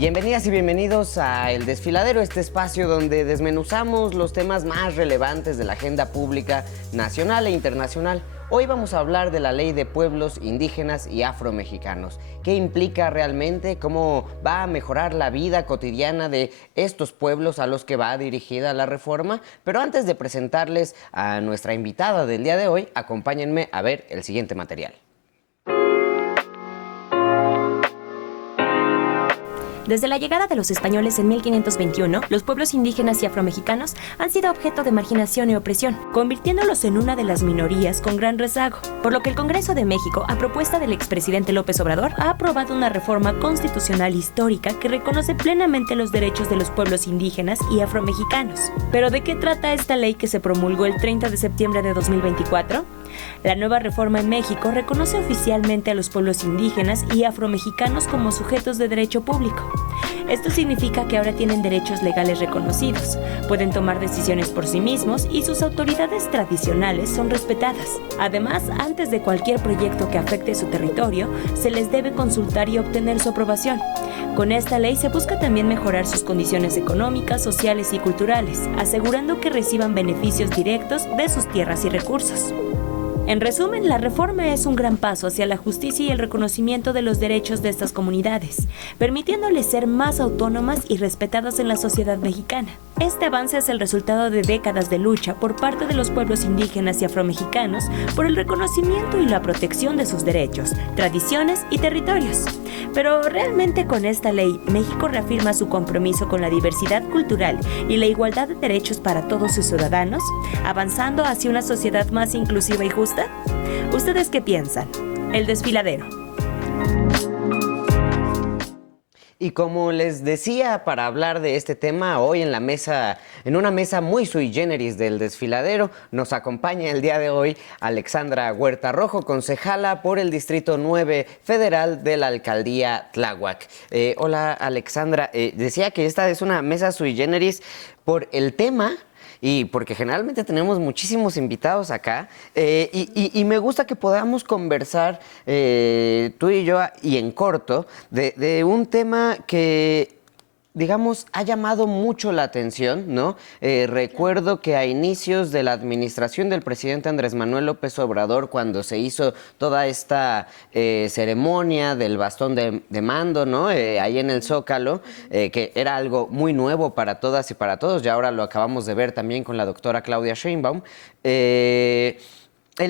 Bienvenidas y bienvenidos a El Desfiladero, este espacio donde desmenuzamos los temas más relevantes de la agenda pública nacional e internacional. Hoy vamos a hablar de la Ley de Pueblos Indígenas y Afromexicanos. ¿Qué implica realmente? ¿Cómo va a mejorar la vida cotidiana de estos pueblos a los que va dirigida la reforma? Pero antes de presentarles a nuestra invitada del día de hoy, acompáñenme a ver el siguiente material. Desde la llegada de los españoles en 1521, los pueblos indígenas y afromexicanos han sido objeto de marginación y opresión, convirtiéndolos en una de las minorías con gran rezago, por lo que el Congreso de México, a propuesta del expresidente López Obrador, ha aprobado una reforma constitucional histórica que reconoce plenamente los derechos de los pueblos indígenas y afromexicanos. ¿Pero de qué trata esta ley que se promulgó el 30 de septiembre de 2024? La nueva reforma en México reconoce oficialmente a los pueblos indígenas y afromexicanos como sujetos de derecho público. Esto significa que ahora tienen derechos legales reconocidos, pueden tomar decisiones por sí mismos y sus autoridades tradicionales son respetadas. Además, antes de cualquier proyecto que afecte su territorio, se les debe consultar y obtener su aprobación. Con esta ley se busca también mejorar sus condiciones económicas, sociales y culturales, asegurando que reciban beneficios directos de sus tierras y recursos. En resumen, la reforma es un gran paso hacia la justicia y el reconocimiento de los derechos de estas comunidades, permitiéndoles ser más autónomas y respetadas en la sociedad mexicana. Este avance es el resultado de décadas de lucha por parte de los pueblos indígenas y afromexicanos por el reconocimiento y la protección de sus derechos, tradiciones y territorios. Pero realmente con esta ley, México reafirma su compromiso con la diversidad cultural y la igualdad de derechos para todos sus ciudadanos, avanzando hacia una sociedad más inclusiva y justa. ¿Ustedes qué piensan? El Desfiladero. Y como les decía, para hablar de este tema, hoy en una mesa muy sui generis del Desfiladero, nos acompaña el día de hoy Alexandra Huerta Rojo, concejala por el Distrito 9 Federal de la Alcaldía Tláhuac. Hola, Alexandra. Decía que esta es una mesa sui generis por el tema y porque generalmente tenemos muchísimos invitados acá, y me gusta que podamos conversar tú y yo y en corto de un tema que, digamos, ha llamado mucho la atención, ¿no? Recuerdo que a inicios de la administración del presidente Andrés Manuel López Obrador, cuando se hizo toda esta ceremonia del bastón de mando, ¿no? Ahí en el Zócalo, que era algo muy nuevo para todas y para todos, y ahora lo acabamos de ver también con la doctora Claudia Sheinbaum. Él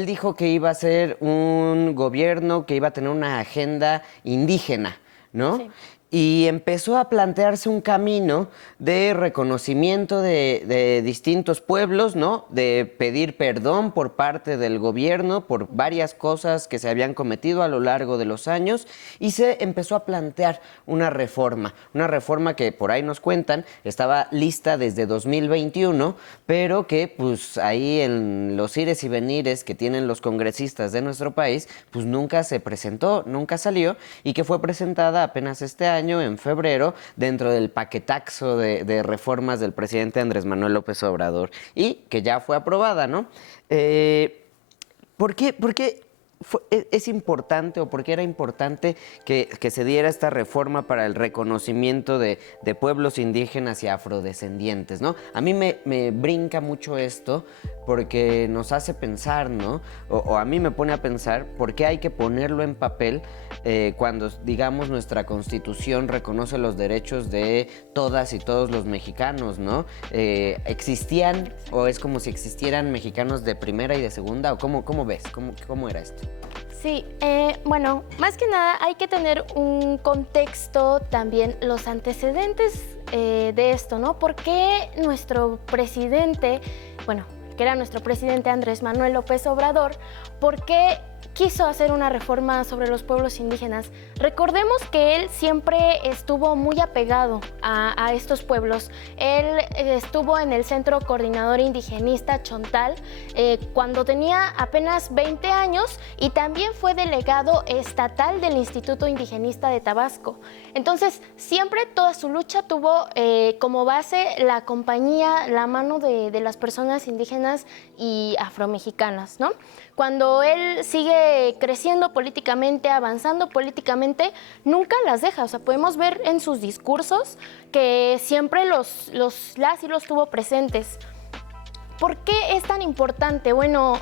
dijo que iba a ser un gobierno que iba a tener una agenda indígena, ¿no? Sí. Y empezó a plantearse un camino de reconocimiento de distintos pueblos, ¿no? De pedir perdón por parte del gobierno por varias cosas que se habían cometido a lo largo de los años, y se empezó a plantear una reforma que por ahí nos cuentan estaba lista desde 2021, pero que pues ahí en los ires y venires que tienen los congresistas de nuestro país, pues nunca se presentó, nunca salió, y que fue presentada apenas este año, en febrero, dentro del paquetaxo de reformas del presidente Andrés Manuel López Obrador, y que ya fue aprobada, ¿no? ¿Por qué es importante, o por qué era importante que se diera esta reforma para el reconocimiento de pueblos indígenas y afrodescendientes, ¿no? A mí me brinca mucho esto porque nos hace pensar, ¿no? O a mí me pone a pensar por qué hay que ponerlo en papel cuando, digamos, nuestra Constitución reconoce los derechos de todas y todos los mexicanos, ¿no? ¿Existían o es como si existieran mexicanos de primera y de segunda? ¿O cómo ves? ¿Cómo era esto? Sí, bueno, más que nada hay que tener un contexto, también los antecedentes de esto, ¿no? ¿Por qué nuestro presidente, bueno, que era nuestro presidente Andrés Manuel López Obrador, por qué quiso hacer una reforma sobre los pueblos indígenas? Recordemos que él siempre estuvo muy apegado a estos pueblos. Él estuvo en el Centro Coordinador Indigenista Chontal cuando tenía apenas 20 años, y también fue delegado estatal del Instituto Indigenista de Tabasco. Entonces, siempre toda su lucha tuvo como base la compañía, la mano de las personas indígenas y afromexicanas, ¿no? cuando él sigue creciendo políticamente, avanzando políticamente, nunca las deja. O sea, podemos ver en sus discursos que siempre las y los tuvo presentes. ¿Por qué es tan importante? Bueno,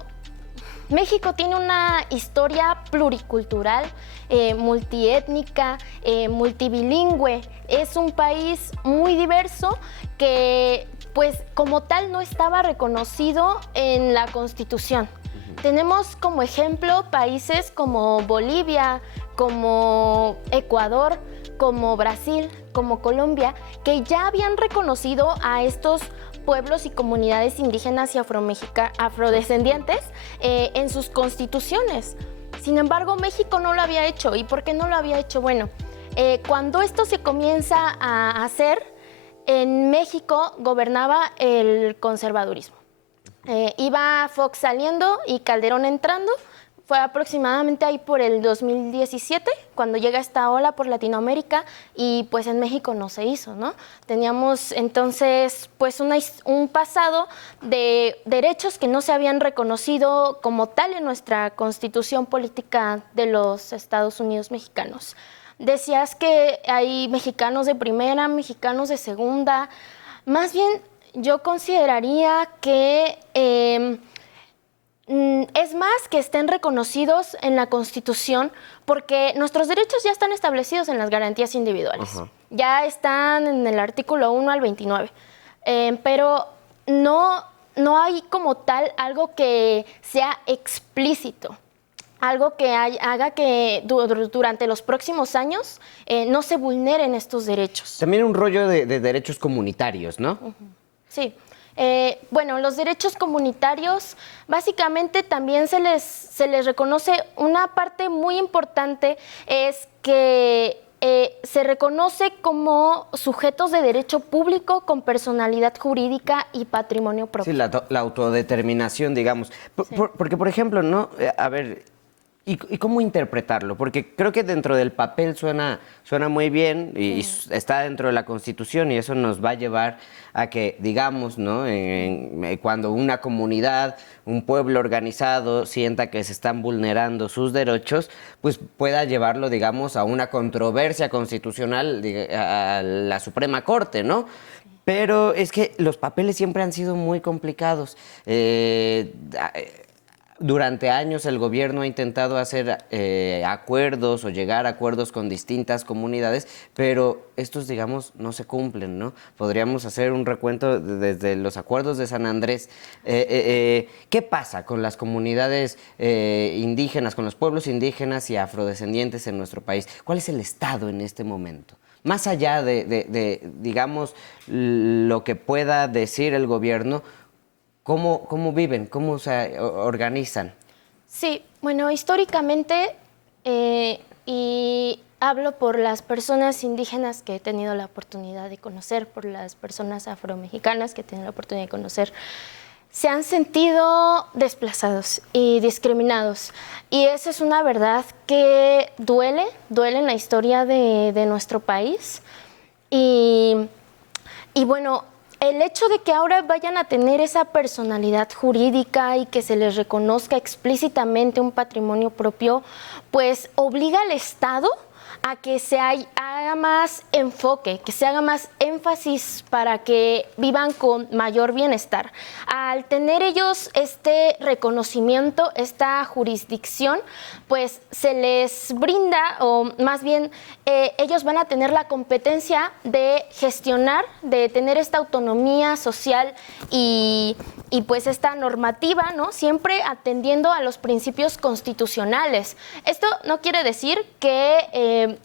México tiene una historia pluricultural, multiétnica, multibilingüe. Es un país muy diverso que, pues, como tal no estaba reconocido en la Constitución. Tenemos como ejemplo países como Bolivia, como Ecuador, como Brasil, como Colombia, que ya habían reconocido a estos pueblos y comunidades indígenas y afrodescendientes en sus constituciones. Sin embargo, México no lo había hecho. ¿Y por qué no lo había hecho? Bueno, cuando esto se comienza a hacer, en México gobernaba el conservadurismo. Iba Fox saliendo y Calderón entrando. Fue aproximadamente ahí por el 2017, cuando llega esta ola por Latinoamérica, y pues en México no se hizo, ¿no? Teníamos entonces pues un pasado de derechos que no se habían reconocido como tal en nuestra Constitución Política de los Estados Unidos mexicanos. Decías que hay mexicanos de primera, mexicanos de segunda. Más bien, yo consideraría que es más que estén reconocidos en la Constitución, porque nuestros derechos ya están establecidos en las garantías individuales. Uh-huh. Ya están en el artículo 1 al 29. Pero no hay como tal algo que sea explícito, algo que haga que durante los próximos años no se vulneren estos derechos. También un rollo de derechos comunitarios, ¿no? Uh-huh. Sí. Bueno, los derechos comunitarios, básicamente también se les reconoce una parte muy importante, es que se reconoce como sujetos de derecho público con personalidad jurídica y patrimonio propio. Sí, la autodeterminación, digamos. Sí. Porque, por ejemplo, ¿no? A ver, ¿y cómo interpretarlo? Porque creo que dentro del papel suena muy bien y está dentro de la Constitución, y eso nos va a llevar a que, digamos, ¿no? Cuando una comunidad, un pueblo organizado sienta que se están vulnerando sus derechos, pues pueda llevarlo, digamos, a una controversia constitucional a la Suprema Corte, ¿no? Pero es que los papeles siempre han sido muy complicados. Durante años el gobierno ha intentado hacer acuerdos o llegar a acuerdos con distintas comunidades, pero estos, digamos, no se cumplen, ¿no? Podríamos hacer un recuento desde los acuerdos de San Andrés. ¿Qué pasa con las comunidades indígenas, con los pueblos indígenas y afrodescendientes en nuestro país? ¿Cuál es el estado en este momento? Más allá de digamos, lo que pueda decir el gobierno, ¿cómo viven? ¿Cómo se organizan? Sí, bueno, históricamente, y hablo por las personas indígenas que he tenido la oportunidad de conocer, por las personas afromexicanas que he tenido la oportunidad de conocer, se han sentido desplazados y discriminados. Y esa es una verdad que duele en la historia de nuestro país. Y bueno, el hecho de que ahora vayan a tener esa personalidad jurídica y que se les reconozca explícitamente un patrimonio propio, pues obliga al Estado a que se haga más enfoque, que se haga más énfasis para que vivan con mayor bienestar. Al tener ellos este reconocimiento, esta jurisdicción, pues se les brinda, o más bien ellos van a tener la competencia de gestionar, de tener esta autonomía social y pues esta normativa, ¿no? Siempre atendiendo a los principios constitucionales. Esto no quiere decir que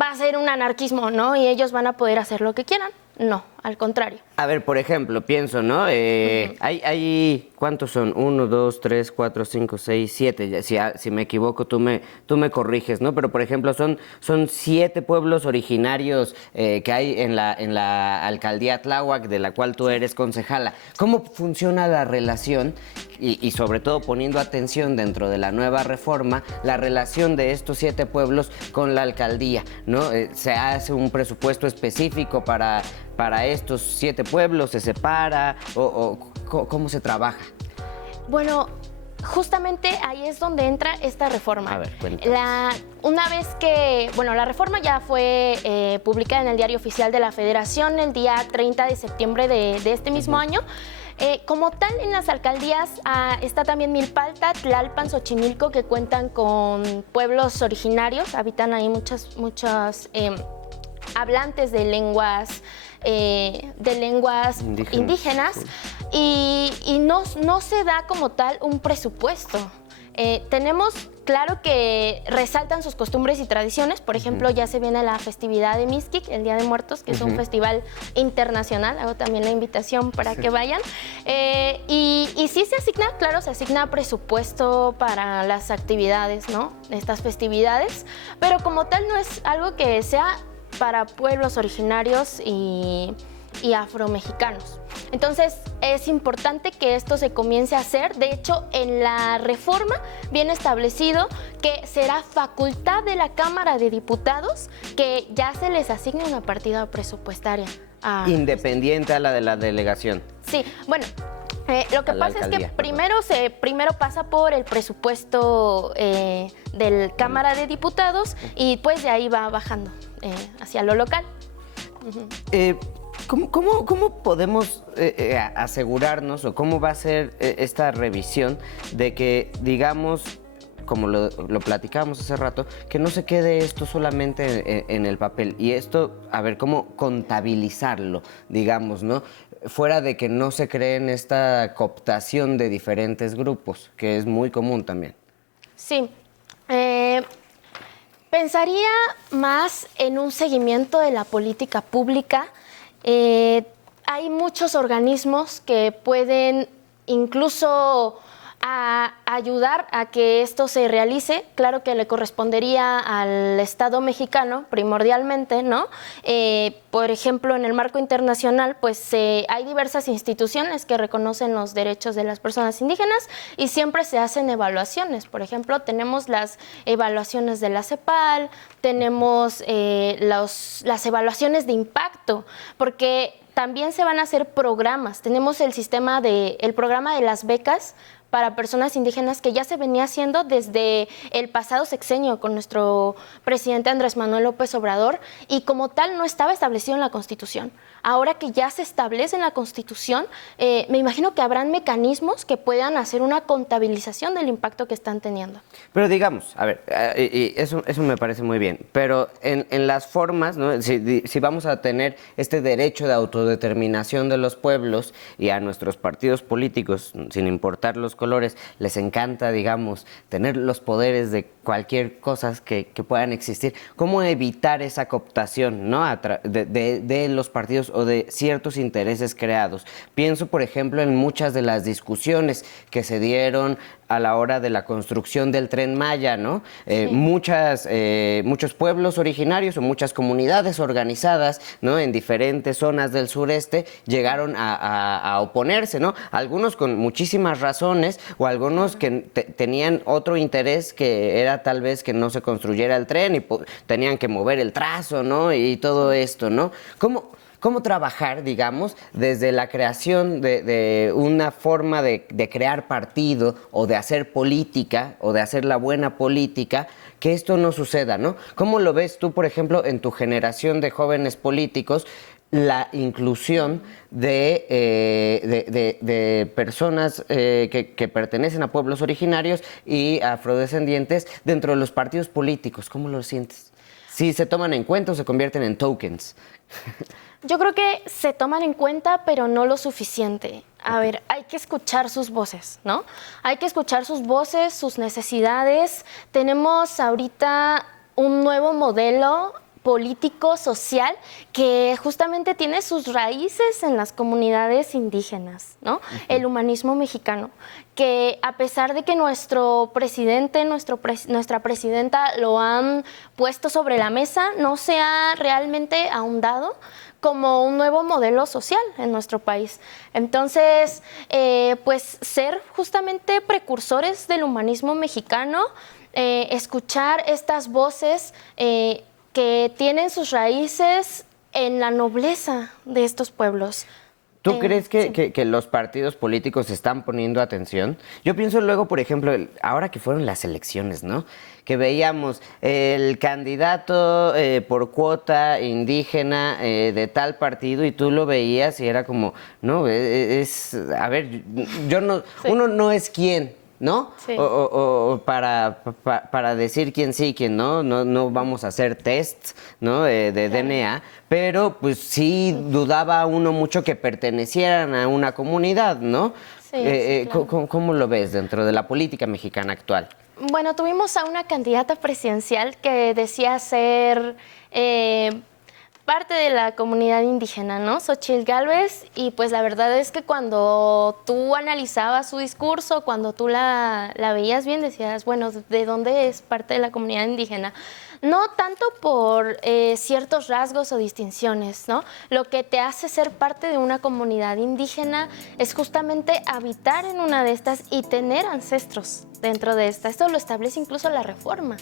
va a ser un anarquismo, ¿no? Y ellos van a poder hacer lo que quieran. No, al contrario. A ver, por ejemplo, pienso, ¿no? Hay ¿cuántos son? 1, 2, 3, 4, 5, 6, 7. Si me equivoco, tú me corriges, ¿no? Pero, por ejemplo, son 7 pueblos originarios que hay en la alcaldía Tláhuac, de la cual tú eres concejala. ¿Cómo funciona la relación? Y sobre todo poniendo atención dentro de la nueva reforma, la relación de estos 7 pueblos con la alcaldía, ¿no? ¿Se hace un presupuesto específico para estos 7 pueblos? ¿Se separa? ¿O cómo se trabaja? Bueno, justamente ahí es donde entra esta reforma. A ver, cuéntanos. Una vez que, bueno, la reforma ya fue publicada en el Diario Oficial de la Federación el día 30 de septiembre de este mismo año. Como tal, en las alcaldías está también Milpalta, Tlalpan, Xochimilco, que cuentan con pueblos originarios, habitan ahí muchos hablantes de lenguas indígenas sí. y no se da como tal un presupuesto. Tenemos claro que resaltan sus costumbres y tradiciones. Por ejemplo, ya se viene la festividad de Mixquic, el Día de Muertos, que es un festival internacional. Hago también la invitación para que vayan. Y sí se asigna presupuesto para las actividades, ¿no? Estas festividades. Pero como tal no es algo que sea para pueblos originarios y afromexicanos. Entonces es importante que esto se comience a hacer. De hecho, en la reforma viene establecido que será facultad de la Cámara de Diputados que ya se les asigne una partida presupuestaria. Independiente a la de la delegación. Sí, bueno. Lo que pasa es que primero pasa por el presupuesto del Cámara de Diputados y pues de ahí va bajando hacia lo local. ¿Cómo podemos asegurarnos o cómo va a ser esta revisión de que, digamos, como lo platicábamos hace rato, que no se quede esto solamente en el papel? Y esto, a ver, ¿cómo contabilizarlo, digamos, no? Fuera de que no se creen esta cooptación de diferentes grupos, que es muy común también. Sí. Pensaría más en un seguimiento de la política pública. Hay muchos organismos que pueden incluso ayudar a que esto se realice. Claro que le correspondería al Estado mexicano primordialmente, ¿no? Por ejemplo, en el marco internacional, pues hay diversas instituciones que reconocen los derechos de las personas indígenas y siempre se hacen evaluaciones. Por ejemplo, tenemos las evaluaciones de la CEPAL, tenemos las evaluaciones de impacto, porque también se van a hacer programas. Tenemos el programa de las becas para personas indígenas que ya se venía haciendo desde el pasado sexenio con nuestro presidente Andrés Manuel López Obrador y como tal no estaba establecido en la Constitución. Ahora que ya se establece en la Constitución, me imagino que habrán mecanismos que puedan hacer una contabilización del impacto que están teniendo. Pero digamos, a ver, y eso me parece muy bien, pero en las formas, ¿no? Si vamos a tener este derecho de autodeterminación de los pueblos y a nuestros partidos políticos, sin importar los colores, les encanta, digamos, tener los poderes de cualquier cosa que puedan existir, ¿cómo evitar esa cooptación, ¿no? de los partidos o de ciertos intereses creados? Pienso, por ejemplo, en muchas de las discusiones que se dieron a la hora de la construcción del Tren Maya, ¿no? Sí. Muchos pueblos originarios o muchas comunidades organizadas, ¿no? En diferentes zonas del sureste llegaron a oponerse, ¿no? Algunos con muchísimas razones o algunos que tenían otro interés que era tal vez que no se construyera el tren y tenían que mover el trazo, ¿no? Y todo esto, ¿no? ¿Cómo trabajar, digamos, desde la creación de una forma de crear partido o de hacer política o de hacer la buena política, que esto no suceda, ¿no? ¿Cómo lo ves tú, por ejemplo, en tu generación de jóvenes políticos, la inclusión de personas que pertenecen a pueblos originarios y afrodescendientes dentro de los partidos políticos? ¿Cómo lo sientes? ¿Si se toman en cuenta o se convierten en tokens? Yo creo que se toman en cuenta, pero no lo suficiente. A ver, hay que escuchar sus voces, ¿no? Hay que escuchar sus voces, sus necesidades. Tenemos ahorita un nuevo modelo político, social, que justamente tiene sus raíces en las comunidades indígenas, ¿no? El humanismo mexicano, que a pesar de que nuestro presidente, nuestra presidenta lo han puesto sobre la mesa, no se ha realmente ahondado como un nuevo modelo social en nuestro país. Entonces, pues ser justamente precursores del humanismo mexicano, escuchar estas voces que tienen sus raíces en la nobleza de estos pueblos. ¿Tú crees sí. que los partidos políticos están poniendo atención? Yo pienso luego, por ejemplo, ahora que fueron las elecciones, ¿no? Que veíamos el candidato por cuota indígena de tal partido y tú lo veías y era como, no, a ver, yo no, Sí. uno no es quién, ¿no? Sí. O para decir quién sí, quién no, no vamos a hacer tests, ¿no? De DNA, pero pues sí dudaba uno mucho que pertenecieran a una comunidad, ¿no? Sí, sí, claro. ¿Cómo lo ves dentro de la política mexicana actual? Bueno, tuvimos a una candidata presidencial que decía ser parte de la comunidad indígena, ¿no? Xóchitl Gálvez, y pues la verdad es que cuando tú analizabas su discurso, cuando tú la veías bien, decías, bueno, ¿de dónde es parte de la comunidad indígena? No tanto por ciertos rasgos o distinciones, ¿no? Lo que te hace ser parte de una comunidad indígena es justamente habitar en una de estas y tener ancestros dentro de esta. Esto lo establece incluso la reforma.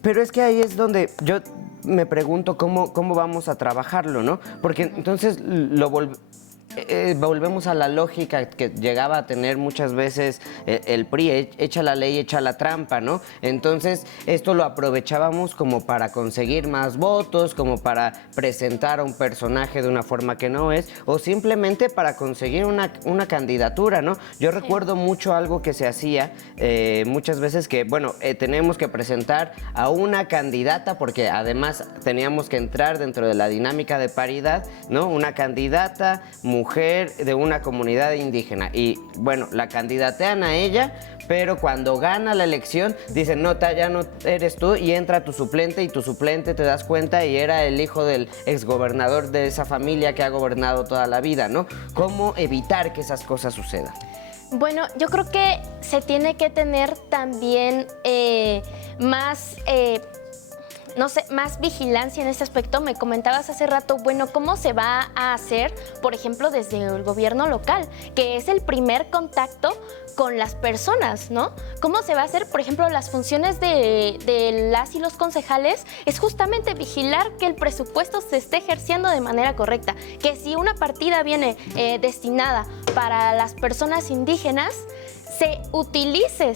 Pero es que ahí es donde yo me pregunto cómo vamos a trabajarlo, ¿no? Porque entonces volvemos a la lógica que llegaba a tener muchas veces el PRI, echa la ley, echa la trampa, ¿no? Entonces, esto lo aprovechábamos como para conseguir más votos, como para presentar a un personaje de una forma que no es, o simplemente para conseguir una candidatura, ¿no? Yo recuerdo mucho algo que se hacía muchas veces que, bueno, tenemos que presentar a una candidata, porque además teníamos que entrar dentro de la dinámica de paridad, ¿no? Una candidata, mujer de una comunidad indígena. Y bueno, la candidatean a ella, pero cuando gana la elección dicen, no, ya no eres tú, y entra tu suplente, y tu suplente te das cuenta y era el hijo del exgobernador de esa familia que ha gobernado toda la vida, ¿no? ¿Cómo evitar que esas cosas sucedan? Bueno, yo creo que se tiene que tener también más... no sé, más vigilancia en este aspecto. Me comentabas hace rato, bueno, ¿cómo se va a hacer, por ejemplo, desde el gobierno local, que es el primer contacto con las personas, ¿no? ¿Cómo se va a hacer, por ejemplo, las funciones de las y los concejales? Es justamente vigilar que el presupuesto se esté ejerciendo de manera correcta, que si una partida viene destinada para las personas indígenas, se utilice,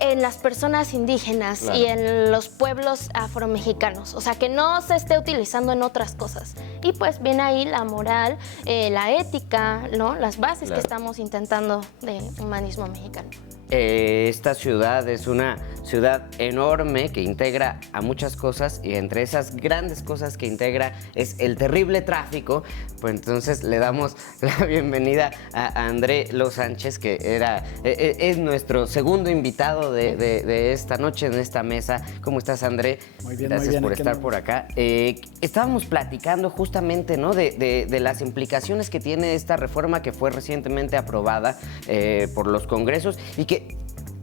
en las personas indígenas, claro, y en los pueblos afromexicanos. O sea, que no se esté utilizando en otras cosas. Y pues viene ahí la moral, la ética, ¿no? Las bases, claro, que estamos intentando de humanismo mexicano. Esta ciudad es una ciudad enorme que integra a muchas cosas, y entre esas grandes cosas que integra es el terrible tráfico. Pues entonces le damos la bienvenida a André Los Sánchez, que es nuestro segundo invitado de esta noche en esta mesa. ¿Cómo estás, André? Muy bien, gracias muy bien, por estar por acá. Estábamos platicando justamente, ¿no?, de las implicaciones que tiene esta reforma que fue recientemente aprobada por los congresos y que,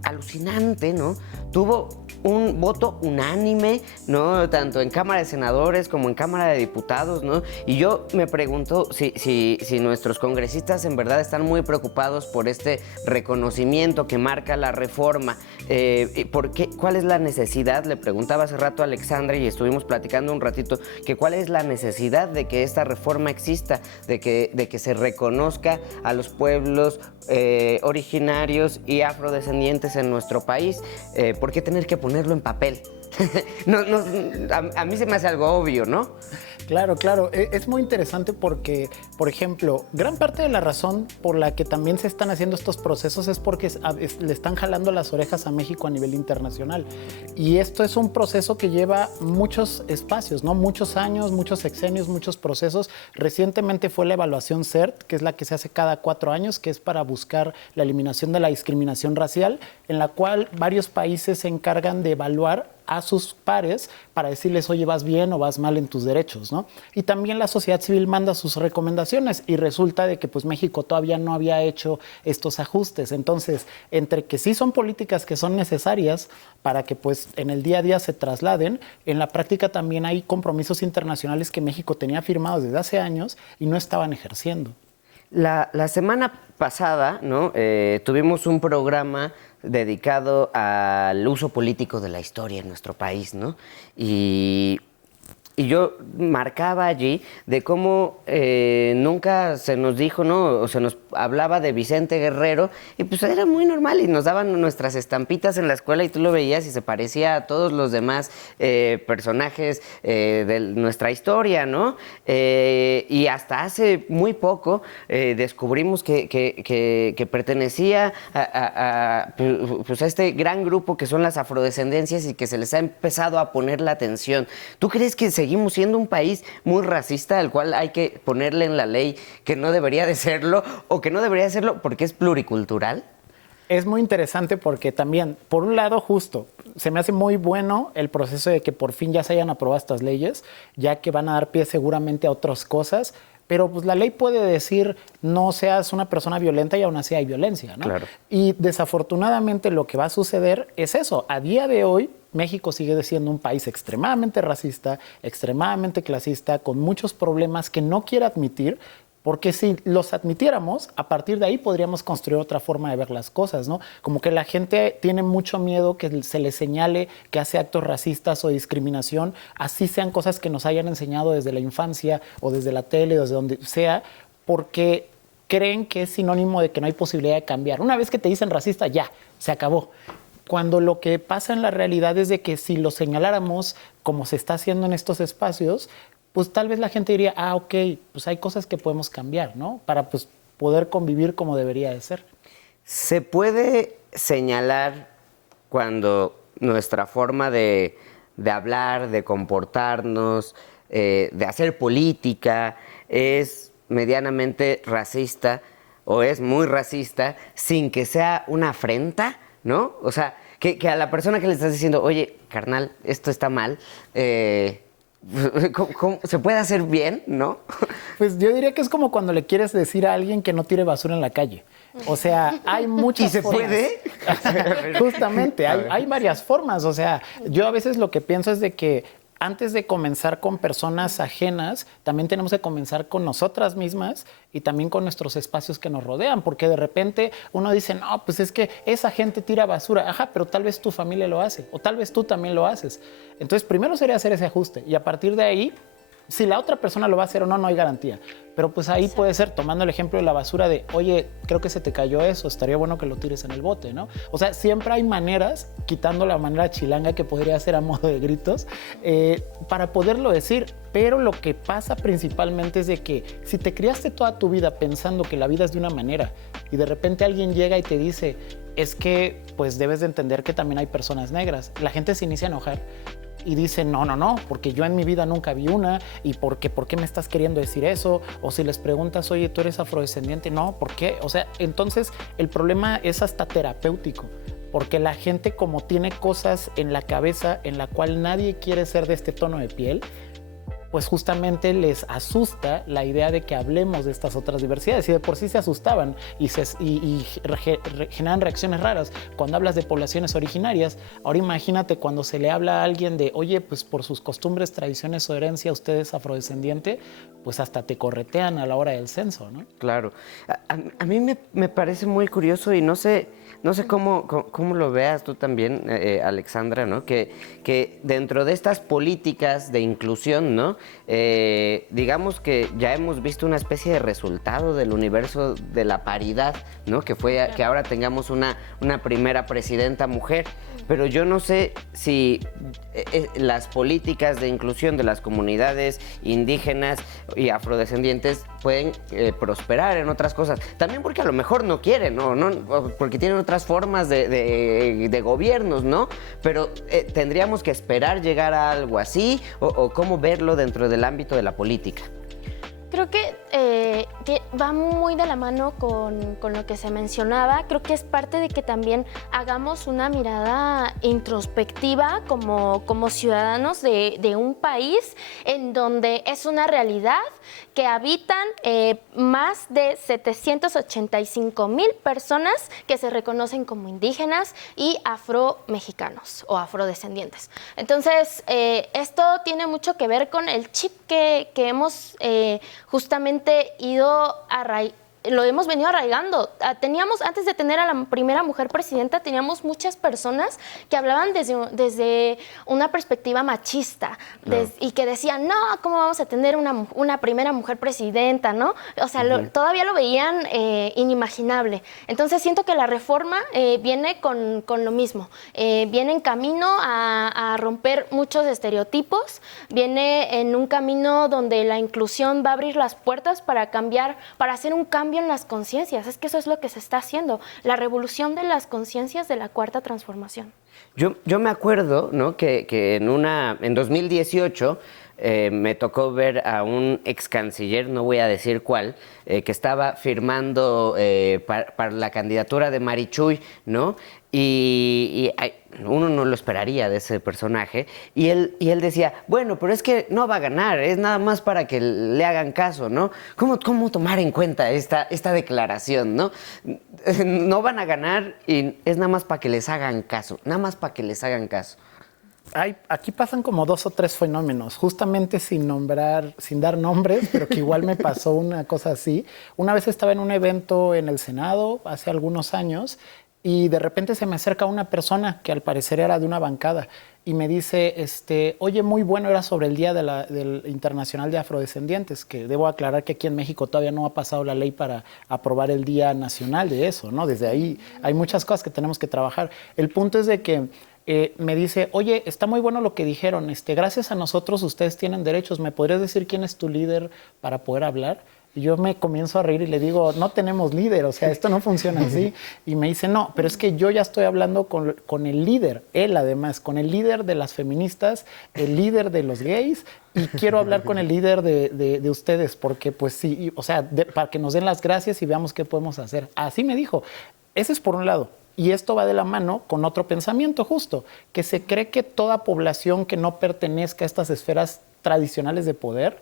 alucinante, ¿no?, tuvo un voto unánime, ¿no?, tanto en Cámara de Senadores como en Cámara de Diputados, ¿no? Y yo me pregunto si nuestros congresistas en verdad están muy preocupados por este reconocimiento que marca la reforma. ¿Por qué? ¿Cuál es la necesidad? Le preguntaba hace rato a Alexandra y estuvimos platicando un ratito, que cuál es la necesidad de que esta reforma exista, de que se reconozca a los pueblos originarios y afrodescendientes en nuestro país. ¿Por qué tener que ponerlo en papel? A mí se me hace algo obvio, ¿no? Claro, claro. Es muy interesante porque, por ejemplo, gran parte de la razón por la que también se están haciendo estos procesos es porque le están jalando las orejas a México a nivel internacional. Y esto es un proceso que lleva muchos espacios, ¿no? Muchos años, muchos sexenios, muchos procesos. Recientemente fue la evaluación CERT, que es la que se hace cada 4 años, que es para buscar la eliminación de la discriminación racial, en la cual varios países se encargan de evaluar a sus pares para decirles, oye, vas bien o vas mal en tus derechos, ¿no? Y también la sociedad civil manda sus recomendaciones y resulta de que pues México todavía no había hecho estos ajustes. Entonces, entre que sí son políticas que son necesarias para que pues en el día a día se trasladen, en la práctica también hay compromisos internacionales que México tenía firmados desde hace años y no estaban ejerciendo. La semana pasada, ¿no?, tuvimos un programa dedicado al uso político de la historia en nuestro país, ¿no? Y y yo marcaba allí de cómo nunca se nos dijo, ¿no? O se nos hablaba de Vicente Guerrero y pues era muy normal y nos daban nuestras estampitas en la escuela y tú lo veías y se parecía a todos los demás personajes de nuestra historia, ¿no? Y hasta hace muy poco descubrimos que pertenecía pues a este gran grupo que son las afrodescendencias y que se les ha empezado a poner la atención. ¿Tú crees que seguimos siendo un país muy racista al cual hay que ponerle en la ley que no debería de serlo o que no debería de serlo porque es pluricultural? Es muy interesante porque también, por un lado, justo, se me hace muy bueno el proceso de que por fin ya se hayan aprobado estas leyes, ya que van a dar pie seguramente a otras cosas, pero pues la ley puede decir no seas una persona violenta y aún así hay violencia, ¿no? Claro. Y desafortunadamente lo que va a suceder es eso. A día de hoy, México sigue siendo un país extremadamente racista, extremadamente clasista, con muchos problemas que no quiere admitir, porque si los admitiéramos, a partir de ahí podríamos construir otra forma de ver las cosas, ¿no? Como que la gente tiene mucho miedo que se le señale que hace actos racistas o discriminación, así sean cosas que nos hayan enseñado desde la infancia o desde la tele o desde donde sea, porque creen que es sinónimo de que no hay posibilidad de cambiar. Una vez que te dicen racista, ya, se acabó. Cuando lo que pasa en la realidad es de que si lo señaláramos como se está haciendo en estos espacios, pues tal vez la gente diría, ok, pues hay cosas que podemos cambiar, ¿no? Para pues poder convivir como debería de ser. ¿Se puede señalar cuando nuestra forma de hablar, de comportarnos, de hacer política es medianamente racista o es muy racista sin que sea una afrenta, ¿no? O sea, que a la persona que le estás diciendo, oye, carnal, esto está mal, ¿cómo se puede hacer bien, no? Pues yo diría que es como cuando le quieres decir a alguien que no tire basura en la calle. O sea, hay muchas ¿Y se formas. puede? Justamente, hay varias formas. O sea, yo a veces lo que pienso es de que antes de comenzar con personas ajenas, también tenemos que comenzar con nosotras mismas y también con nuestros espacios que nos rodean, porque de repente uno dice, no, pues es que esa gente tira basura, ajá, pero tal vez tu familia lo hace, o tal vez tú también lo haces. Entonces, primero sería hacer ese ajuste y a partir de ahí, si la otra persona lo va a hacer o no, no hay garantía. Pero pues ahí puede ser, tomando el ejemplo de la basura de, oye, creo que se te cayó eso, estaría bueno que lo tires en el bote, ¿no? O sea, siempre hay maneras, quitando la manera chilanga que podría ser a modo de gritos, para poderlo decir. Pero lo que pasa principalmente es de que si te criaste toda tu vida pensando que la vida es de una manera y de repente alguien llega y te dice, es que pues debes de entender que también hay personas negras, la gente se inicia a enojar. Y dice, no, porque yo en mi vida nunca vi una, y ¿por qué me estás queriendo decir eso? O si les preguntas, oye, ¿tú eres afrodescendiente? No, ¿por qué? O sea, entonces el problema es hasta terapéutico, porque la gente como tiene cosas en la cabeza en la cual nadie quiere ser de este tono de piel, pues justamente les asusta la idea de que hablemos de estas otras diversidades y de por sí se asustaban y generan reacciones raras cuando hablas de poblaciones originarias. Ahora imagínate cuando se le habla a alguien de, oye, pues por sus costumbres, tradiciones o herencia usted es afrodescendiente, pues hasta te corretean a la hora del censo, ¿no? Claro. A mí me parece muy curioso y no sé cómo lo veas tú también, Alexandra, ¿no? Que dentro de estas políticas de inclusión, ¿no? Digamos que ya hemos visto una especie de resultado del universo de la paridad, ¿no? Que fue que ahora tengamos una primera presidenta mujer. Pero yo no sé si las políticas de inclusión de las comunidades indígenas y afrodescendientes pueden prosperar en otras cosas. También porque a lo mejor no quieren, ¿no? Porque tienen otras formas de gobiernos, ¿no? Pero tendríamos que esperar llegar a algo así o cómo verlo dentro del ámbito de la política. Creo que va muy de la mano con lo que se mencionaba. Creo que es parte de que también hagamos una mirada introspectiva como ciudadanos de un país en donde es una realidad que habitan más de 785,000 personas que se reconocen como indígenas y afromexicanos o afrodescendientes. Entonces, esto tiene mucho que ver con el chip que hemos justamente ido lo hemos venido arraigando. Teníamos, antes de tener a la primera mujer presidenta, teníamos muchas personas que hablaban desde una perspectiva machista y que decían, no, ¿cómo vamos a tener una primera mujer presidenta? ¿No? O sea, todavía lo veían inimaginable. Entonces siento que la reforma viene con lo mismo. Viene en camino a romper muchos estereotipos, viene en un camino donde la inclusión va a abrir las puertas para cambiar, para hacer un cambio en las conciencias. Es que eso es lo que se está haciendo, la revolución de las conciencias de la cuarta transformación. Yo me acuerdo, ¿no?, que en 2018 me tocó ver a un ex canciller, no voy a decir cuál, que estaba firmando para la candidatura de Marichuy, ¿no? Y uno no lo esperaría de ese personaje. Y él decía, bueno, pero es que no va a ganar, es nada más para que le hagan caso, ¿no? ¿Cómo tomar en cuenta esta declaración, no? No van a ganar y es nada más para que les hagan caso, nada más para que les hagan caso. Aquí pasan como 2 o 3 fenómenos, justamente sin dar nombres, pero que igual me pasó una cosa así. Una vez estaba en un evento en el Senado hace algunos años y de repente se me acerca una persona que al parecer era de una bancada y me dice, oye, muy bueno, era sobre el Día del Internacional de Afrodescendientes, que debo aclarar que aquí en México todavía no ha pasado la ley para aprobar el Día Nacional de eso, ¿no? Desde ahí hay muchas cosas que tenemos que trabajar. El punto es de que me dice, oye, está muy bueno lo que dijeron, gracias a nosotros ustedes tienen derechos, ¿me podrías decir quién es tu líder para poder hablar? Y yo me comienzo a reír y le digo, no tenemos líder, o sea, esto no funciona así. Y me dice, no, pero es que yo ya estoy hablando con el líder, él además, con el líder de las feministas, el líder de los gays, y quiero hablar con el líder de ustedes, porque pues sí, o sea, para que nos den las gracias y veamos qué podemos hacer. Así me dijo. Ese es por un lado. Y esto va de la mano con otro pensamiento justo, que se cree que toda población que no pertenezca a estas esferas tradicionales de poder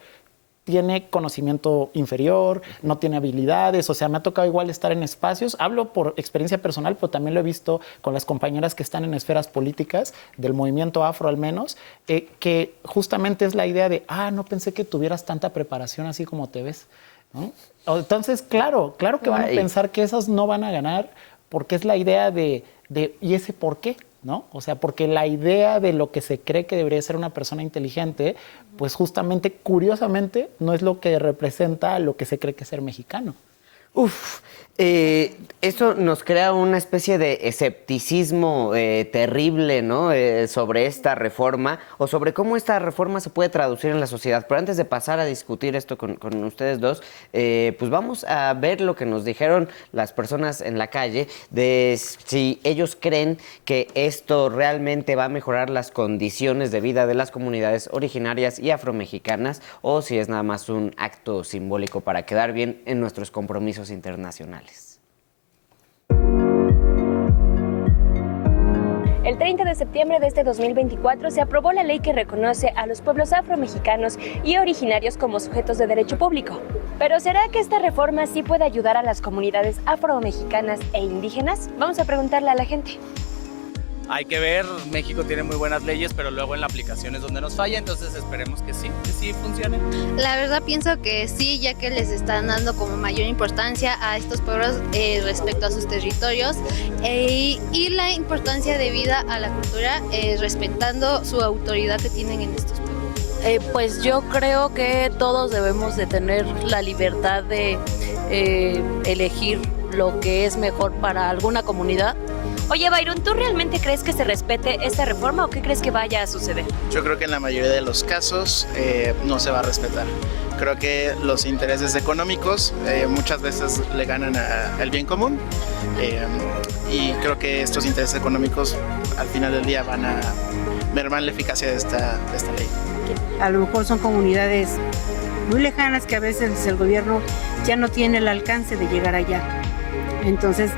tiene conocimiento inferior, no tiene habilidades. O sea, me ha tocado igual estar en espacios, hablo por experiencia personal, pero también lo he visto con las compañeras que están en esferas políticas, del movimiento afro al menos, que justamente es la idea de, no pensé que tuvieras tanta preparación así como te ves, ¿no? Entonces, claro que van a pensar que esas no van a ganar, porque es la idea de ¿y ese por qué? ¿No? O sea, porque la idea de lo que se cree que debería ser una persona inteligente, pues justamente, curiosamente, no es lo que representa lo que se cree que es ser mexicano. Esto nos crea una especie de escepticismo terrible, ¿no? Sobre esta reforma o sobre cómo esta reforma se puede traducir en la sociedad. Pero antes de pasar a discutir esto con ustedes dos, pues vamos a ver lo que nos dijeron las personas en la calle de si ellos creen que esto realmente va a mejorar las condiciones de vida de las comunidades originarias y afromexicanas o si es nada más un acto simbólico para quedar bien en nuestros compromisos internacionales. El 30 de septiembre de este 2024 se aprobó la ley que reconoce a los pueblos afromexicanos y originarios como sujetos de derecho público. Pero ¿será que esta reforma sí puede ayudar a las comunidades afromexicanas e indígenas? Vamos a preguntarle a la gente. Hay que ver, México tiene muy buenas leyes, pero luego en la aplicación es donde nos falla, entonces esperemos que sí funcione. La verdad pienso que sí, ya que les están dando como mayor importancia a estos pueblos respecto a sus territorios y la importancia de vida a la cultura respetando su autoridad que tienen en estos pueblos. Pues yo creo que todos debemos de tener la libertad de elegir lo que es mejor para alguna comunidad. Oye, Byron, ¿tú realmente crees que se respete esta reforma o qué crees que vaya a suceder? Yo creo que en la mayoría de los casos no se va a respetar. Creo que los intereses económicos muchas veces le ganan al bien común y creo que estos intereses económicos al final del día van a mermar la eficacia de esta ley. A lo mejor son comunidades muy lejanas que a veces el gobierno ya no tiene el alcance de llegar allá. Entonces,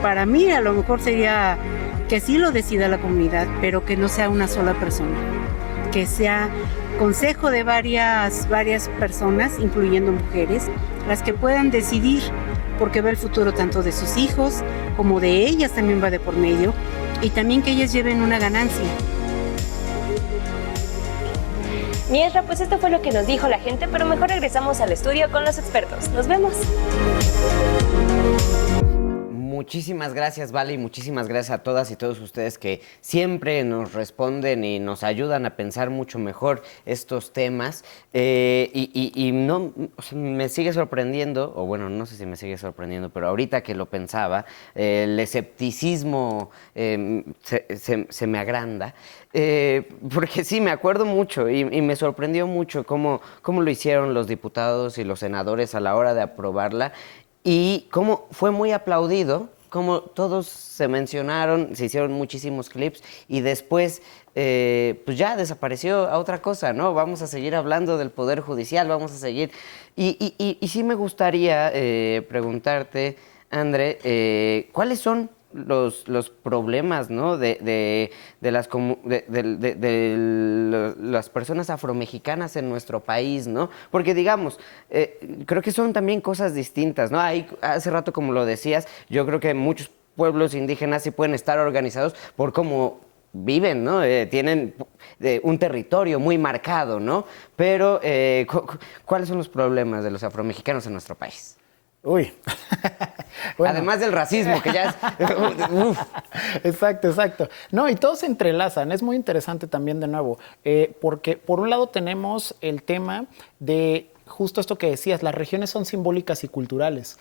para mí a lo mejor sería que sí lo decida la comunidad, pero que no sea una sola persona, que sea consejo de varias personas, incluyendo mujeres, las que puedan decidir, porque va el futuro tanto de sus hijos como de ellas también va de por medio, y también que ellas lleven una ganancia. Miesra, pues esto fue lo que nos dijo la gente, pero mejor regresamos al estudio con los expertos. Nos vemos. Muchísimas gracias, Vale, y muchísimas gracias a todas y todos ustedes que siempre nos responden y nos ayudan a pensar mucho mejor estos temas. Y no, o sea, me sigue sorprendiendo, o bueno, no sé si me sigue sorprendiendo, pero ahorita que lo pensaba, el escepticismo se me agranda. Porque sí, me acuerdo mucho y me sorprendió mucho cómo lo hicieron los diputados y los senadores a la hora de aprobarla. Y cómo fue muy aplaudido, como todos se mencionaron, se hicieron muchísimos clips y después pues ya desapareció a otra cosa, ¿no? Vamos a seguir hablando del Poder Judicial, vamos a seguir. Y sí me gustaría preguntarte, André, ¿cuáles son los problemas, ¿no? de las personas afromexicanas en nuestro país, ¿no? Porque digamos, creo que son también cosas distintas, ¿no? Hace rato, como lo decías, yo creo que muchos pueblos indígenas sí pueden estar organizados por cómo viven, ¿no? Tienen un territorio muy marcado, ¿no? Pero, ¿cuáles son los problemas de los afromexicanos en nuestro país? Uy. Bueno. Además del racismo, que ya es... Uf. Exacto. No, y todos se entrelazan. Es muy interesante también, de nuevo, porque por un lado tenemos el tema de justo esto que decías, las regiones son simbólicas y culturales.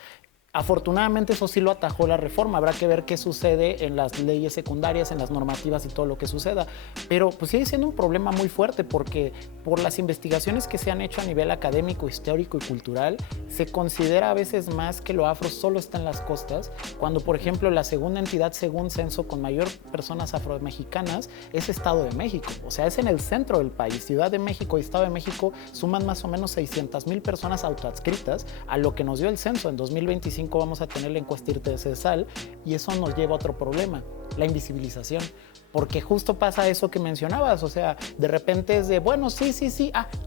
Afortunadamente eso sí lo atajó la reforma, habrá que ver qué sucede en las leyes secundarias, en las normativas y todo lo que suceda, pero pues sigue siendo un problema muy fuerte porque por las investigaciones que se han hecho a nivel académico, histórico y cultural, se considera a veces más que lo afro solo está en las costas, cuando por ejemplo la segunda entidad según censo con mayor personas afromexicanas es Estado de México, o sea es en el centro del país. Ciudad de México y Estado de México suman más o menos 600,000 personas autoadscritas a lo que nos dio el censo en 2025. Vamos a tener la encuesta IRTESAL y eso nos lleva a otro problema, la invisibilización. Porque justo pasa eso que mencionabas, o sea, de repente es de, bueno, sí,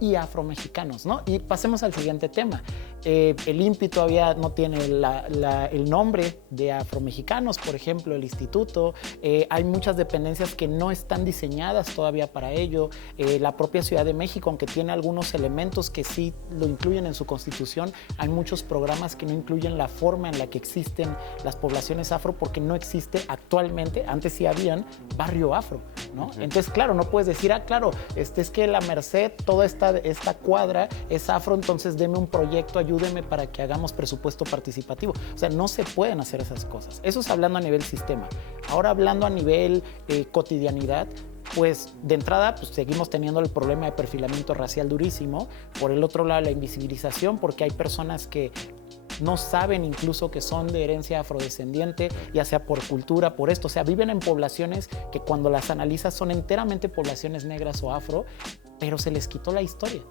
y afromexicanos, ¿no? Y pasemos al siguiente tema. El INPI todavía no tiene el nombre de afromexicanos, por ejemplo, el instituto. Hay muchas dependencias que no están diseñadas todavía para ello. La propia Ciudad de México, aunque tiene algunos elementos que sí lo incluyen en su constitución, hay muchos programas que no incluyen la forma en la que existen las poblaciones afro porque no existe actualmente, antes sí habían, barrios afro, ¿no? Entonces, claro, no puedes decir, claro, es que la Merced, toda esta cuadra es afro, entonces deme un proyecto, ayúdeme para que hagamos presupuesto participativo. O sea, no se pueden hacer esas cosas. Eso es hablando a nivel sistema. Ahora hablando a nivel cotidianidad, pues de entrada pues, seguimos teniendo el problema de perfilamiento racial durísimo. Por el otro lado, la invisibilización, porque hay personas que no saben incluso que son de herencia afrodescendiente, ya sea por cultura, por esto. O sea, viven en poblaciones que cuando las analizas son enteramente poblaciones negras o afro, pero se les quitó la historia.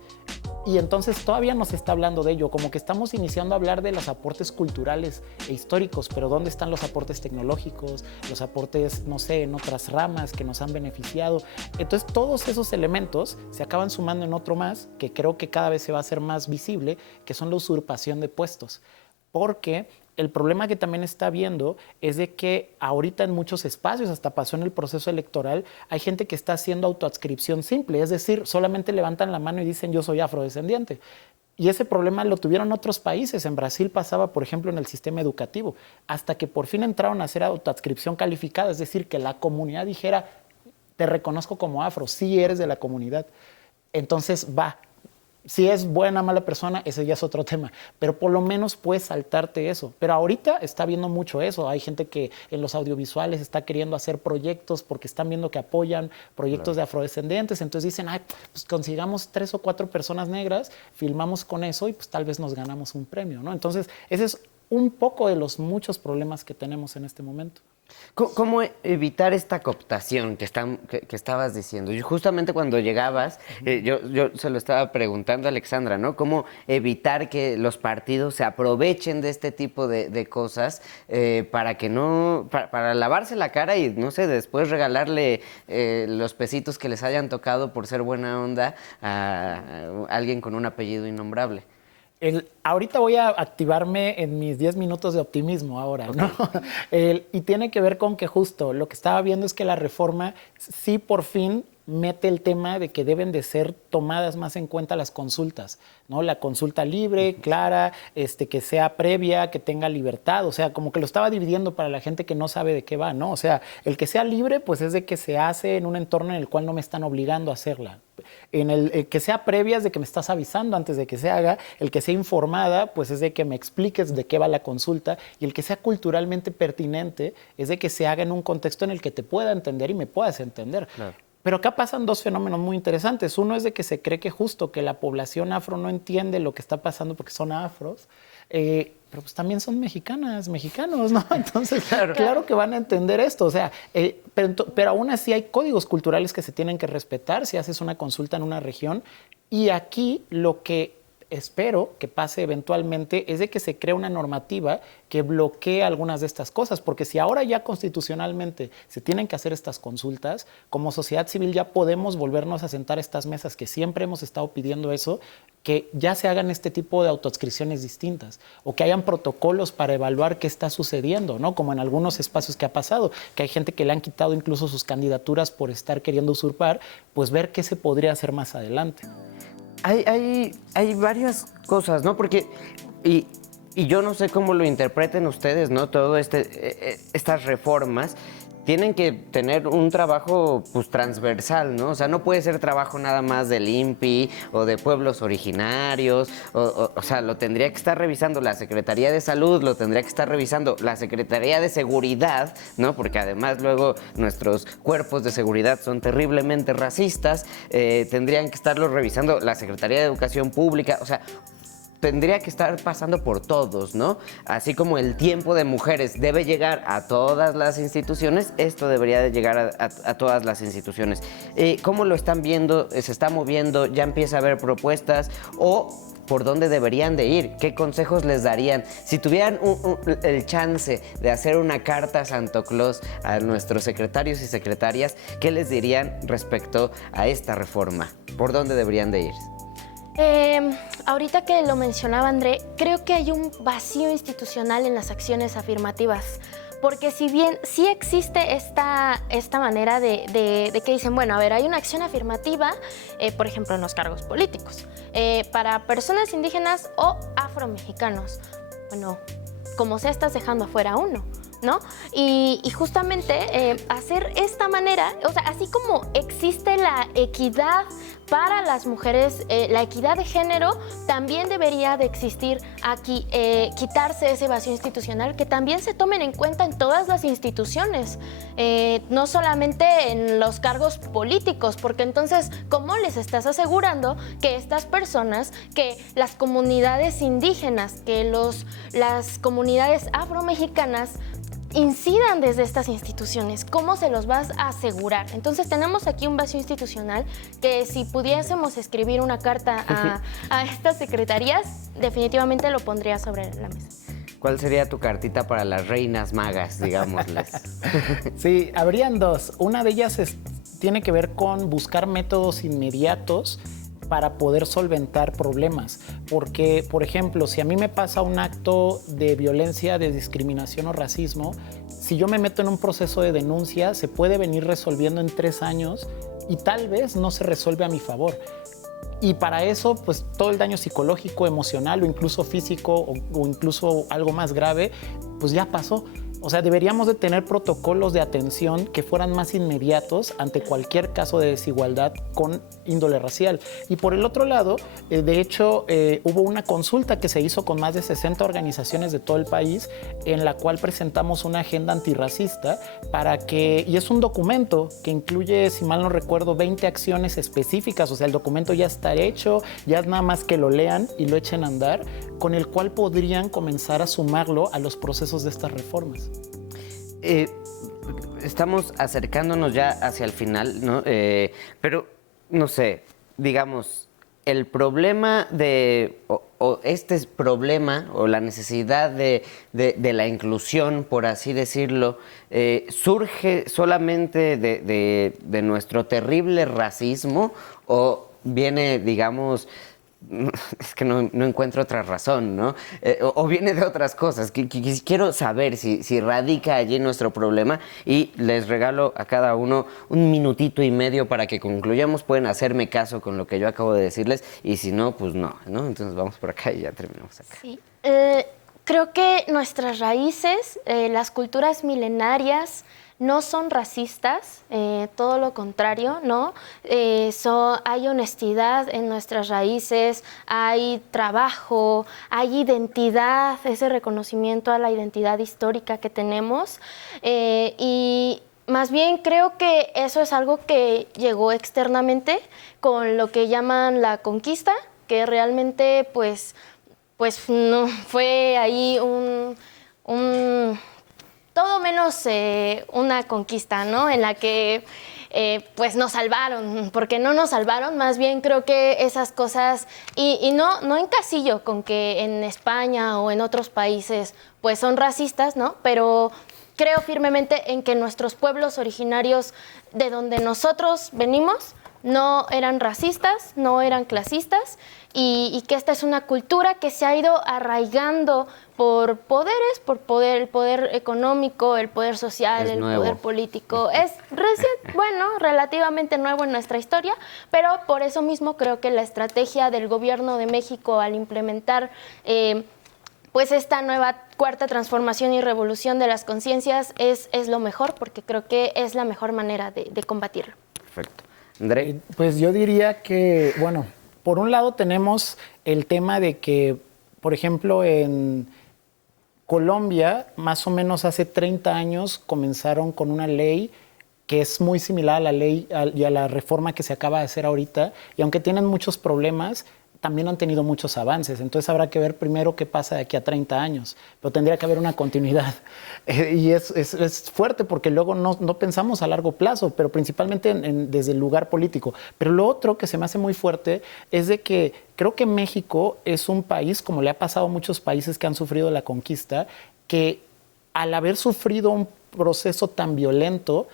Y entonces todavía no se está hablando de ello, como que estamos iniciando a hablar de los aportes culturales e históricos, pero ¿dónde están los aportes tecnológicos, los aportes, no sé, en otras ramas que nos han beneficiado? Entonces todos esos elementos se acaban sumando en otro más, que creo que cada vez se va a hacer más visible, que son la usurpación de puestos. Porque el problema que también está viendo es de que ahorita en muchos espacios, hasta pasó en el proceso electoral, hay gente que está haciendo autoadscripción simple, es decir, solamente levantan la mano y dicen yo soy afrodescendiente. Y ese problema lo tuvieron otros países. En Brasil pasaba, por ejemplo, en el sistema educativo, hasta que por fin entraron a hacer autoadscripción calificada, es decir, que la comunidad dijera, te reconozco como afro, sí eres de la comunidad. Entonces va. Si es buena o mala persona, ese ya es otro tema, pero por lo menos puedes saltarte eso. Pero ahorita está viendo mucho eso. Hay gente que en los audiovisuales está queriendo hacer proyectos porque están viendo que apoyan proyectos de afrodescendientes. Entonces dicen, pues consigamos 3 o 4 personas negras, filmamos con eso y pues tal vez nos ganamos un premio, ¿no? Entonces ese es un poco de los muchos problemas que tenemos en este momento. ¿Cómo evitar esta cooptación que estabas diciendo? Y justamente cuando llegabas, yo se lo estaba preguntando a Alexandra, ¿no? ¿Cómo evitar que los partidos se aprovechen de este tipo de cosas para que no, para lavarse la cara y, no sé, después regalarle los pesitos que les hayan tocado por ser buena onda a alguien con un apellido innombrable? Ahorita voy a activarme en mis 10 minutos de optimismo ahora, ¿no? Y tiene que ver con que justo lo que estaba viendo es que la reforma sí por fin mete el tema de que deben de ser tomadas más en cuenta las consultas, ¿no? La consulta libre, clara, que sea previa, que tenga libertad, o sea, como que lo estaba dividiendo para la gente que no sabe de qué va, ¿no? O sea, el que sea libre, pues es de que se hace en un entorno en el cual no me están obligando a hacerla. El que sea previa es de que me estás avisando antes de que se haga, el que sea informada, pues es de que me expliques de qué va la consulta, y el que sea culturalmente pertinente es de que se haga en un contexto en el que te pueda entender y me puedas entender. Claro. Pero acá pasan dos fenómenos muy interesantes. Uno es de que se cree que justo que la población afro no entiende lo que está pasando porque son afros, pero pues también son mexicanos, ¿no? Entonces, claro que van a entender esto. O sea, pero aún así hay códigos culturales que se tienen que respetar si haces una consulta en una región. Y aquí lo que espero que pase eventualmente es de que se cree una normativa que bloquee algunas de estas cosas, porque si ahora ya constitucionalmente se tienen que hacer estas consultas, como sociedad civil ya podemos volvernos a sentar a estas mesas, que siempre hemos estado pidiendo eso, que ya se hagan este tipo de autoadscripciones distintas, o que hayan protocolos para evaluar qué está sucediendo, ¿no? Como en algunos espacios que ha pasado, que hay gente que le han quitado incluso sus candidaturas por estar queriendo usurpar, pues ver qué se podría hacer más adelante. Hay varias cosas, ¿no? Porque, y yo no sé cómo lo interpreten ustedes, ¿no? Todo estas reformas tienen que tener un trabajo pues transversal, ¿no? O sea, no puede ser trabajo nada más del INPI o de pueblos originarios, o sea, lo tendría que estar revisando la Secretaría de Salud, lo tendría que estar revisando la Secretaría de Seguridad, ¿no? Porque además luego nuestros cuerpos de seguridad son terriblemente racistas, tendrían que estarlo revisando la Secretaría de Educación Pública, o sea, tendría que estar pasando por todos, ¿no? Así como el tiempo de mujeres debe llegar a todas las instituciones, esto debería de llegar a todas las instituciones. ¿Cómo lo están viendo? ¿Se está moviendo? ¿Ya empieza a haber propuestas? ¿O por dónde deberían de ir? ¿Qué consejos les darían? Si tuvieran el chance de hacer una carta a Santo Claus a nuestros secretarios y secretarias, ¿qué les dirían respecto a esta reforma? ¿Por dónde deberían de ir? Ahorita que lo mencionaba André, creo que hay un vacío institucional en las acciones afirmativas. Porque si bien sí existe esta manera de que dicen, bueno, a ver, hay una acción afirmativa, por ejemplo, en los cargos políticos, para personas indígenas o afromexicanos. Bueno, como sea, estás dejando afuera a uno, ¿no? Y justamente hacer esta manera, o sea, así como existe la equidad para las mujeres, la equidad de género, también debería de existir aquí, quitarse ese vacío institucional, que también se tomen en cuenta en todas las instituciones, no solamente en los cargos políticos, porque entonces, ¿cómo les estás asegurando que estas personas, que las comunidades indígenas, que las comunidades afromexicanas incidan desde estas instituciones? ¿Cómo se los vas a asegurar? Entonces tenemos aquí un vacío institucional que si pudiésemos escribir una carta a estas secretarías, definitivamente lo pondría sobre la mesa. ¿Cuál sería tu cartita para las reinas magas, digámosles? Sí, habrían dos. Una de ellas tiene que ver con buscar métodos inmediatos para poder solventar problemas. Porque, por ejemplo, si a mí me pasa un acto de violencia, de discriminación o racismo, si yo me meto en un proceso de denuncia, se puede venir resolviendo en 3 años y tal vez no se resuelve a mi favor. Y para eso, pues todo el daño psicológico, emocional o incluso físico o incluso algo más grave, pues ya pasó. O sea, deberíamos de tener protocolos de atención que fueran más inmediatos ante cualquier caso de desigualdad con índole racial. Y por el otro lado, de hecho, hubo una consulta que se hizo con más de 60 organizaciones de todo el país en la cual presentamos una agenda antirracista y es un documento que incluye, si mal no recuerdo, 20 acciones específicas. O sea, el documento ya está hecho, ya es nada más que lo lean y lo echen a andar, con el cual podrían comenzar a sumarlo a los procesos de estas reformas. Estamos acercándonos ya hacia el final, ¿no? Pero, no sé, digamos, el problema este problema o la necesidad de la inclusión, por así decirlo, ¿surge solamente de nuestro terrible racismo o viene, digamos, es que no encuentro otra razón, ¿no? O viene de otras cosas. Quiero saber si radica allí nuestro problema y les regalo a cada uno 1 minutito y medio para que concluyamos. Pueden hacerme caso con lo que yo acabo de decirles y si no, pues no, ¿no? Entonces vamos por acá y ya terminamos acá. Sí. Creo que nuestras raíces, las culturas milenarias, no son racistas, todo lo contrario, ¿no? Hay honestidad en nuestras raíces, hay trabajo, hay identidad, ese reconocimiento a la identidad histórica que tenemos. Y más bien creo que eso es algo que llegó externamente con lo que llaman la conquista, que realmente pues no fue ahí todo menos una conquista, ¿no? En la que pues nos salvaron, porque no nos salvaron, más bien creo que esas cosas, y no encasillo con que en España o en otros países pues son racistas, ¿no? Pero creo firmemente en que nuestros pueblos originarios de donde nosotros venimos no eran racistas, no eran clasistas, y que esta es una cultura que se ha ido arraigando por poderes, el poder económico, el poder social, el poder político. Es relativamente nuevo en nuestra historia, pero por eso mismo creo que la estrategia del gobierno de México al implementar pues esta nueva cuarta transformación y revolución de las conciencias es lo mejor, porque creo que es la mejor manera de combatirlo. Perfecto. André. Pues yo diría que, bueno, por un lado tenemos el tema de que, por ejemplo, en Colombia, más o menos hace 30 años, comenzaron con una ley que es muy similar a la ley y a la reforma que se acaba de hacer ahorita, y aunque tienen muchos problemas, también han tenido muchos avances. Entonces habrá que ver primero qué pasa de aquí a 30 años, pero tendría que haber una continuidad. Y es fuerte porque luego no pensamos a largo plazo, pero principalmente desde el lugar político. Pero lo otro que se me hace muy fuerte es de que creo que México es un país, como le ha pasado a muchos países que han sufrido la conquista, que al haber sufrido un proceso tan violento,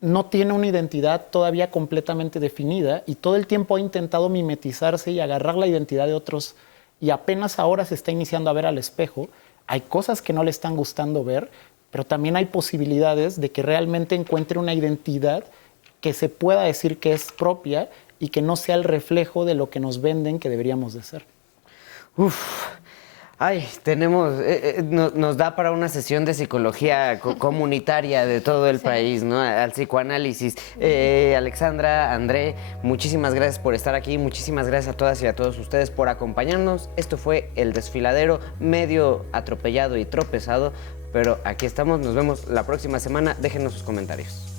no tiene una identidad todavía completamente definida y todo el tiempo ha intentado mimetizarse y agarrar la identidad de otros, y apenas ahora se está iniciando a ver al espejo. Hay cosas que no le están gustando ver, pero también hay posibilidades de que realmente encuentre una identidad que se pueda decir que es propia y que no sea el reflejo de lo que nos venden que deberíamos de ser. Ay, nos da para una sesión de psicología comunitaria de todo el país, ¿no? Al psicoanálisis. Alexandra, André, muchísimas gracias por estar aquí, muchísimas gracias a todas y a todos ustedes por acompañarnos. Esto fue El Desfiladero, medio atropellado y tropezado, pero aquí estamos, nos vemos la próxima semana. Déjenos sus comentarios.